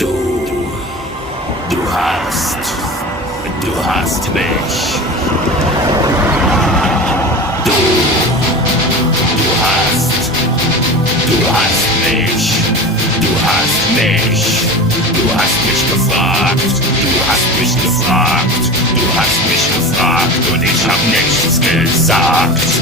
Du, du hast mich. Du hast mich. Du hast mich. Du hast mich gefragt. Du hast mich gefragt. Du hast mich gefragt und ich hab nichts gesagt.